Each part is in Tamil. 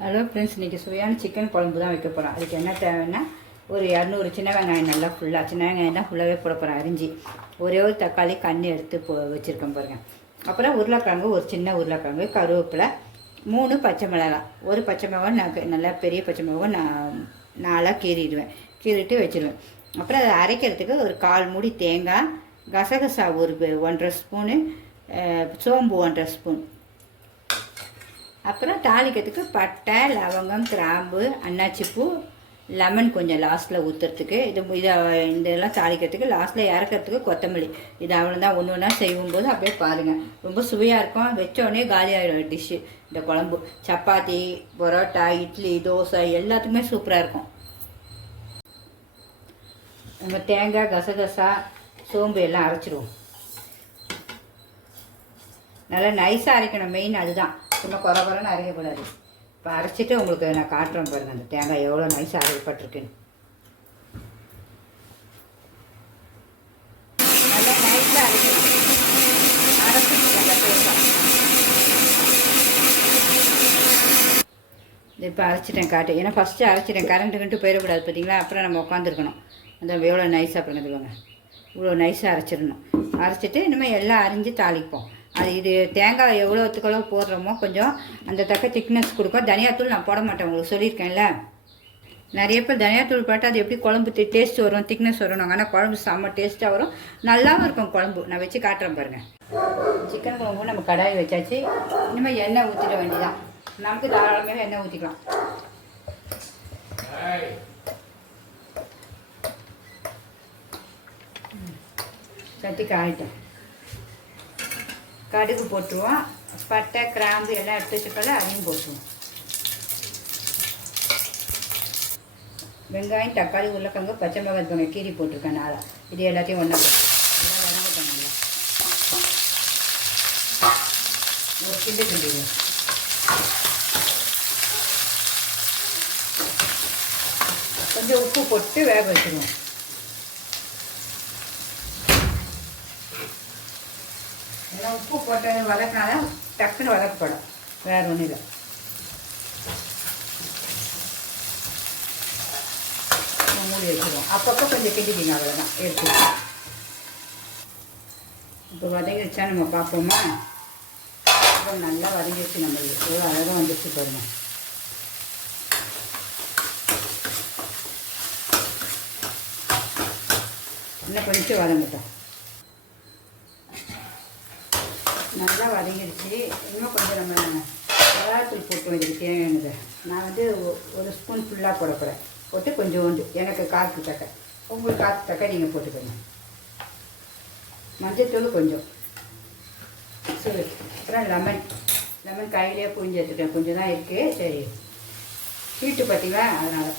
ஹலோ ஃப்ரெண்ட்ஸ், இன்றைக்கி சுவையான சிக்கன் குழம்பு தான் வைக்க போகிறோம். அதுக்கு என்ன தேவைன்னா ஒரு 200 சின்ன வெங்காயம், நல்லா ஃபுல்லாக சின்ன வெங்காயம் தான் ஃபுல்லாகவே போட போகிறேன் அரிஞ்சு. ஒரே ஒரு தக்காளி கண்ணி எடுத்து வச்சுருக்கேன் பாருங்கள். அப்புறம் உருளைக்கிழங்கு, ஒரு சின்ன உருளைக்கிழங்கு, கருவேப்பிலை, 3 பச்சை மிளகாய். ஒரு பச்சை மிளகாய் நான் நல்லா பெரிய பச்சை மிளகாய் நான் 4ஆக கீறிட்டு வச்சுருவேன். அப்புறம் அதை அரைக்கிறதுக்கு ஒரு 1/4 மூடி தேங்காய், கசகசா ஒரு 1.5 ஸ்பூனு, சோம்பு 1.5 ஸ்பூன். அப்புறம் தாளிக்கிறதுக்கு பட்டை, லவங்கம், கிராம்பு, அன்னாச்சிப்பூ, லெமன் கொஞ்சம் லாஸ்ட்டில் ஊற்றுறதுக்கு. இதெல்லாம் தாளிக்கிறதுக்கு, லாஸ்ட்டில் இறக்கிறதுக்கு கொத்தமல்லி. இது அவ்வளோதான். ஒன்று ஒன்றா செய்யும்போது அப்படியே பாருங்கள், ரொம்ப சுவையாக இருக்கும். வச்சோடனே காலியாகிடும் டிஷ்ஷு. இந்த குழம்பு சப்பாத்தி, பரோட்டா, இட்லி, தோசை எல்லாத்துக்குமே சூப்பராக இருக்கும். நம்ம தேங்காய், கசகசா, சோம்பு எல்லாம் அரைச்சிடுவோம். நல்லா நைஸாக அரைக்கணும், மெயின் அதுதான். சும்மா குறைன்னு அரைக்கக்கூடாது. இப்போ அரைச்சிட்டு உங்களுக்கு நான் காட்டுறேன் பாருங்கள், அந்த தேங்காய் எவ்வளோ நைஸாக அரைப்பட்டிருக்குன்னு. நல்லா நைஸாக அரைக்கணும். இப்போ அரைச்சிட்டேன் காட்டு. ஏன்னா ஃபஸ்ட்டு அரைச்சிட்டேன், கரண்ட்டு போயிடக்கூடாது பார்த்தீங்களா. அப்புறம் நம்ம உட்காந்துருக்கணும். அந்த எவ்வளோ நைஸாக பண்ணுதுவாங்க, இவ்வளோ நைஸாக அரைச்சிடணும். அரைச்சிட்டு இனிமேல் எல்லாம் அரிஞ்சு தாளிப்போம். இது தேங்காய் எவ்வளோத்துக்களோ போடுறோமோ கொஞ்சம் அந்த தக்க திக்னஸ் கொடுக்கும். தனியாத்தூள் நான் போட மாட்டேன், உங்களுக்கு சொல்லியிருக்கேன்ல. நிறைய பேர் தனியாத்தூள் போட்டால் அது எப்படி குழம்பு டேஸ்ட் வரும், திக்னஸ் வரும். ஆனால் குழம்பு செம்ம டேஸ்ட்டாக வரும், நல்லாவும் இருக்கும் குழம்பு. நான் வச்சு காட்டுறேன் பாருங்கள். சிக்கன் குழம்பு நம்ம கடாய் வச்சாச்சு. இனிமேல் எண்ணெய் ஊற்றிட வேண்டியதான். நமக்கு தாராளமாக எண்ணெய் ஊற்றிக்கலாம். சட்டி காயிட்டேன். கடுகு போட்டுருவோம். பட்டை, கிராம்பு எல்லாம் எடுத்து வச்சுக்கல, அதையும் போட்டுருவோம். வெங்காயம், தக்காளி, உருளைக்கிழங்கு, பச்சை மிளகாய் கீரி போட்டிருக்கேன் நாளா. இது எல்லாத்தையும் ஒன்றா போட்டுருவோம். எல்லாம் வதங்கட்டும். நல்லா ஒரு கிண்டிடுவோம். கொஞ்சம் உப்பு போட்டு வேக வச்சுருவோம். எல்லாம் உப்பு போட்டு வதக்கினாதான் டக்குன்னு வதக்கப்படும், வேறு ஒன்றும் இல்லை. மூடி வச்சுருவோம். அப்பப்போ கொஞ்சம் கிண்டிக்கிங்க, அவ்வளோதான். எடுத்து இப்போ வதங்கிடுச்சா நம்ம பார்ப்போமா. அப்புறம் நல்லா வதங்கிடுச்சு. நம்ம எவ்வளோ அழகாக வந்துடுச்சு பாருங்க. இன்னும் கொஞ்சம் வதங்கட்டும். நல்லா வதங்கிடுச்சு. இன்னும் கொஞ்சம் நம்ம மிளகாத்தூள் போட்டு வச்சுருக்கு தேவையானது. நான் வந்து 1 ஸ்பூன் ஃபுல்லாக போடக்கூடாது, போட்டு கொஞ்சோண்டு எனக்கு காற்று தக்க, உங்களுக்கு காற்று தக்க நீங்கள் போட்டுக்கோங்க. மஞ்சத்தூள் கொஞ்சம், சரி. அப்புறம் லெமன் கையிலே புழிஞ்சு எடுத்துட்டேன். கொஞ்சம் தான் இருக்குது. சரி, ஹீட்டு பார்த்தீங்களா, அதனால்.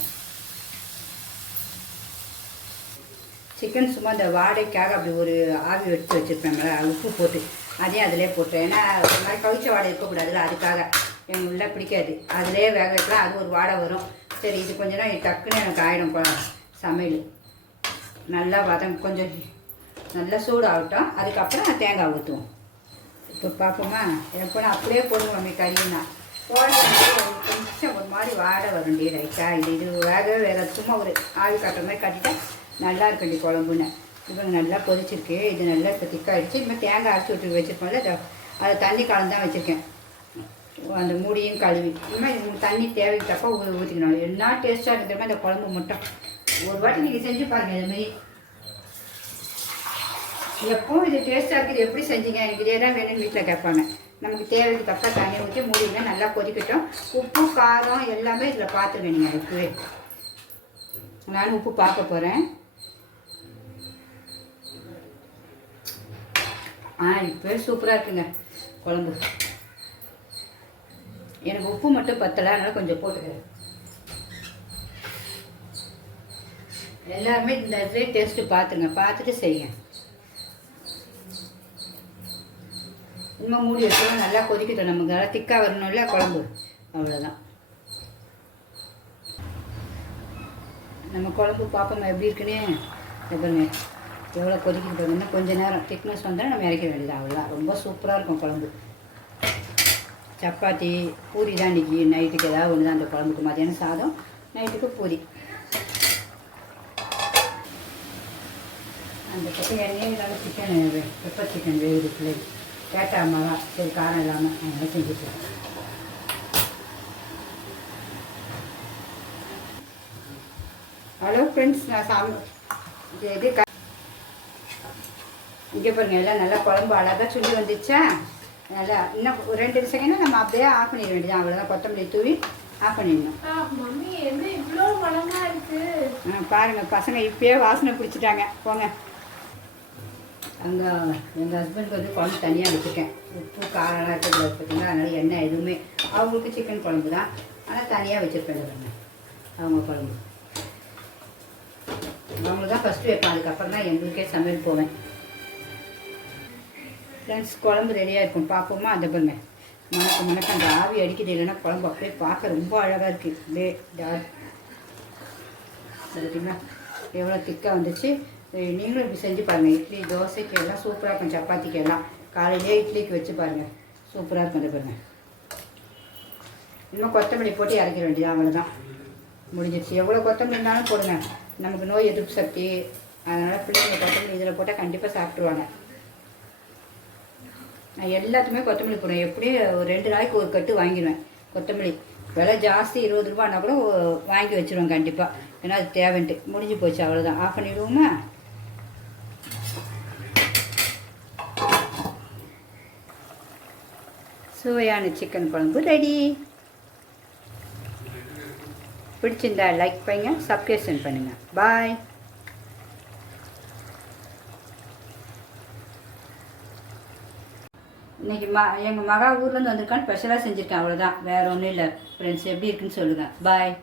சிக்கன் சும்மா இந்த வாடைக்காக அப்படி ஒரு ஆவி எடுத்து வச்சுருப்பேங்களா, உப்பு போட்டு அதையும் அதிலே போட்டேன். ஏன்னா ஒரு மாதிரி கவிச்ச வாடை இருக்கக்கூடாதுல்ல, அதுக்காக. எங்கள் உள்ள பிடிக்காது, அதிலே வேக வைக்கலாம், அது ஒரு வாடை வரும். சரி, இது கொஞ்சம் தான் டக்குன்னு எனக்கு ஆகிடும் சமையல். நல்லா கொஞ்சம் நல்லா சூடு ஆகட்டும். அதுக்கப்புறம் தேங்காய் ஊற்றுவோம். இப்போ பார்ப்போமா. எப்போ அப்படியே போடுவோம் கறின்னா போட கொஞ்சம் ஒரு மாதிரி வாடை வரும் டி ரைட்டாக. இது வேக சும்மா ஒரு ஆவி காட்டுற மாதிரி காட்டிட்டா நல்லா இருக்குண்டி குழம்புன்னு. இப்போ நல்லா கொதிச்சிருக்கு. இது நல்லா இப்போ திக்காகிடுச்சு. இனிமேல் தேங்காய் அரைச்சி விட்டு வச்சுருப்போம்ல, அதை தண்ணி கலந்து தான் வச்சுருக்கேன். அந்த மூடியும் கழுவி இனிமேல் இது தண்ணி தேவைக்கு தப்பா ஊற்றிக்கணும். என்ன டேஸ்ட்டாக இருக்கிற மாதிரி இந்த குழம்பு மட்டும் ஒரு வாட்டி நீங்கள் செஞ்சு பாருங்கள். இதுமாரி எப்பவும் இது டேஸ்ட்டாக இருக்குது, எப்படி செஞ்சீங்க, எனக்கு இதே தான் வேணும்னு வீட்டில் கேட்பாங்க. நமக்கு தேவைக்கு தப்பா தண்ணி ஊற்றி மூடிங்க, நல்லா கொதிக்கட்டும். உப்பு, காரம் எல்லாமே இதில் பார்த்துருங்க நீங்கள். இப்போவே நானும் உப்பு பார்க்க போகிறேன். இப்போ சூப்பராக இருக்குங்க குழம்பு. எனக்கு உப்பு மட்டும் பத்தலை, அதனால் கொஞ்சம் போட்டுக்கிறேன். எல்லாருமே இந்த இடத்துல டேஸ்ட்டு பார்த்துங்க, பார்த்துட்டு செய்யுங்க. இன்னும் மூடி வச்சோம், நல்லா கொதிக்கட்டும். நமக்கு நல்லா திக்காக வரணும்ல குழம்பு, அவ்வளோதான். நம்ம குழம்பு பார்ப்போம் எப்படி இருக்குன்னு. பாருங்க எவ்வளோ கொதிக்கிட்டு பாருங்கன்னா, கொஞ்சம் நேரம் திக்னஸ் வந்தால் நம்ம இறக்க வேண்டியது, அவ்வளோதான். ரொம்ப சூப்பராக இருக்கும் குழம்பு. சப்பாத்தி பூரி தான் இன்றைக்கி நைட்டுக்கு ஏதாவது ஒன்று தான் அந்த குழம்புக்கு. மதியானம் சாதம், நைட்டுக்கு பூரி. அந்த பக்கம் எண்ணெயே இல்லாமல் சிக்கன் பெப்பர் சிக்கன் வேகுது பிள்ளைங்க. கேட்டா அம்மாவா சரி காரம் இல்லாமல் அதனால் செஞ்சுட்டு. ஹலோ ஃப்ரெண்ட்ஸ், நான் இது இங்கே பாருங்கள் எல்லாம் நல்லா குழம்பு அழகாக சுண்டி வந்துச்சா. நல்லா இன்னும் 2 செகண்ட் நம்ம அப்படியே ஆஃப் பண்ணிட வேண்டியதான். அவ்வளோதான். கொத்தமல்லி தூவி ஆஃப் பண்ணிடணும். பாருங்கள் பசங்க இப்பயே வாசனை பிடிச்சிட்டாங்க. போங்க. அங்கே எங்கள் ஹஸ்பண்டுக்கு வந்து குழம்பு தனியாக வச்சுருக்கேன். உப்பு காரம்லாம் இருக்கக்கூடாது பார்த்தீங்களா. அதனால் எண்ணெய் எதுவுமே அவங்களுக்கு சிக்கன் குழம்பு தான், ஆனால் தனியாக வச்சுருப்பேன். அவங்க குழம்பு அவங்களுக்கு தான் ஃபஸ்ட்டு வைப்பேன். அதுக்கப்புறம் தான் எங்களுக்கே சமையல் போவேன். ஃப்ரெண்ட்ஸ், குழம்பு ரெடியாக இருக்கும். பார்ப்போமா? அந்த பாருங்க மணக்க அந்த ஆவி அடிக்குது. இல்லைன்னா குழம்பு அப்படியே பார்க்க ரொம்ப அழகாக இருக்குது. அப்படியே பார்த்தீங்களா எவ்வளோ திக்காக வந்துச்சு. நீங்களும் இப்படி செஞ்சு பாருங்கள். இட்லி தோசைக்கு எல்லாம் சூப்பராக இருக்கும். சப்பாத்திக்கு எல்லாம் காலையிலே இட்லிக்கு வச்சு பாருங்கள், சூப்பராக இருக்கும். அந்த பாருங்கள். இன்னும் கொத்தமல்லி போட்டு இறக்கிற வேண்டியது, அவ்வளோதான், முடிஞ்சிடுச்சு. எவ்வளோ கொத்தமல்லி இருந்தாலும் போடுங்க, நமக்கு நோய் எதிர்ப்பு சக்தி. அதனால் பிள்ளைங்க கொத்தமல்லி இதில் போட்டால் கண்டிப்பாக சாப்பிட்ருவாங்க. நான் எல்லாத்துக்குமே கொத்தமல்லி போடுவேன். எப்படியும் ஒரு 2 நாளைக்கு ஒரு கட்டு வாங்கிடுவேன். கொத்தமல்லி விலை ஜாஸ்தி 20 ரூபான்னா கூட வாங்கி வச்சுருவேன் கண்டிப்பாக. ஏன்னா அது தேவைன்ட்டு. முடிஞ்சு போச்சு, அவ்வளோதான். ஆஃப் பண்ணிவிடுவோமா? சுவையான சிக்கன் குழம்பு ரெடி. பிடிச்சிருந்தா லைக் பண்ணுங்கள், சப்ஸ்கிரைப் பண்ணுங்கள். பாய். இன்றைக்கி எங்கள் மகா ஊர்லேருந்து வந்திருக்கான்னு ஸ்பெஷலாக செஞ்சுருக்கேன். அவ்வளோதான், வேறு ஒன்றும் இல்லை. ஃப்ரெண்ட்ஸ், எப்படி இருக்குன்னு சொல்லுங்கள். பாய்.